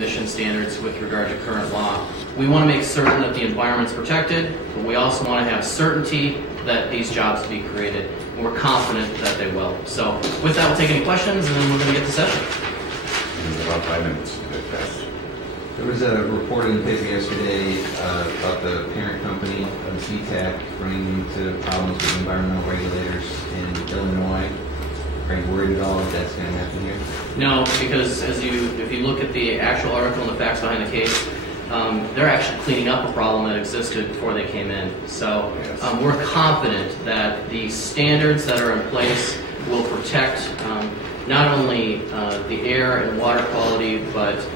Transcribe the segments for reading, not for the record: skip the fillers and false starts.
emission standards with regard to current law. We want to make certain that the environment's protected, but we also want to have certainty that these jobs will be created, and we're confident that they will. So with that, we'll take any questions, and then we're going to get to session. About 5 minutes. There was a report in the paper yesterday about the parent company of GTac running into problems with environmental regulators in Illinois. Are you worried at all if that's going to happen here? No, because if you look at the actual article and the facts behind the case, they're actually cleaning up a problem that existed before they came in. So we're confident that the standards that are in place will protect not only the air and water quality, but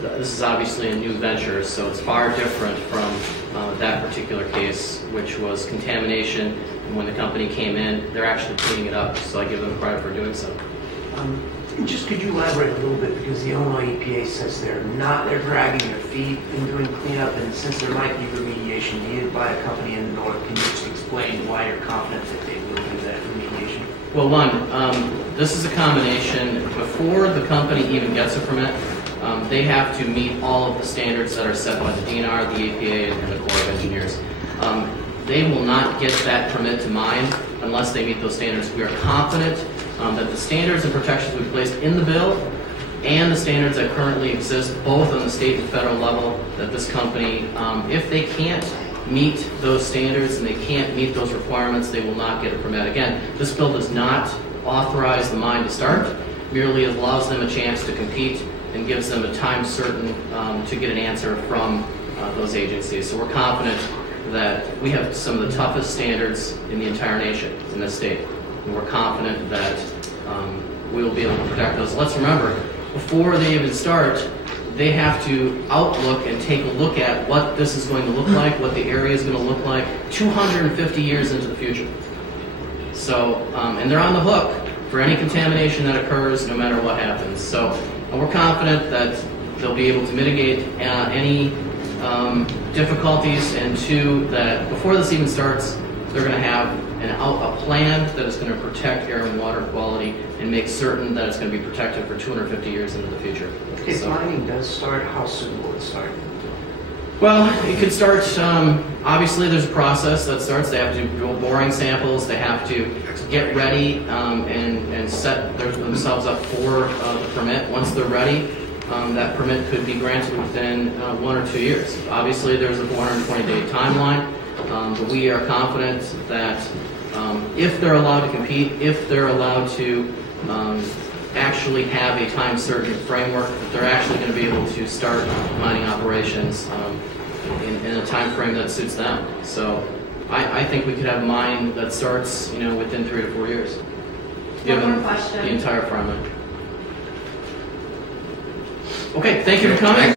this is obviously a new venture, so it's far different from that particular case, which was contamination. And when the company came in, they're actually cleaning it up, so I give them credit for doing so. Just could you elaborate a little bit, because the Illinois EPA says they're dragging their feet in doing cleanup, and since there might be remediation needed by a company in the north, can you just explain why you're confident that they will do that remediation? Well, one, this is a combination. Before the company even gets a permit, they have to meet all of the standards that are set by the DNR, the EPA, and the Corps of Engineers. They will not get that permit to mine unless they meet those standards. We are confident that the standards and protections we placed in the bill and the standards that currently exist both on the state and federal level, that this company, if they can't meet those standards and they can't meet those requirements, they will not get a permit. Again, this bill does not authorize the mine to start, merely allows them a chance to compete and gives them a time certain to get an answer from those agencies. So we're confident that we have some of the toughest standards in the entire nation, in this state. And we're confident that we will be able to protect those. Let's remember, before they even start, they have to outlook and take a look at what this is going to look like, what the area is going to look like 250 years into the future. So, and they're on the hook for any contamination that occurs, no matter what happens. So we're confident that they'll be able to mitigate any difficulties, and two, that before this even starts, they're going to have a plan that is going to protect air and water quality and make certain that it's going to be protected for 250 years into the future. If mining does start, how soon will it start? Well, it could start, obviously there's a process that starts. They have to do boring samples, they have to get ready and set themselves up for the permit. Once they're ready, that permit could be granted within 1 or 2 years. Obviously there's a 420-day timeline, but we are confident that if they're allowed to compete, if they're allowed to actually have a time certain framework, that they're actually going to be able to start mining operations in a time frame that suits them. So I think we could have a mine that starts, within 3 to 4 years, given the entire farmland. Okay, thank you for coming.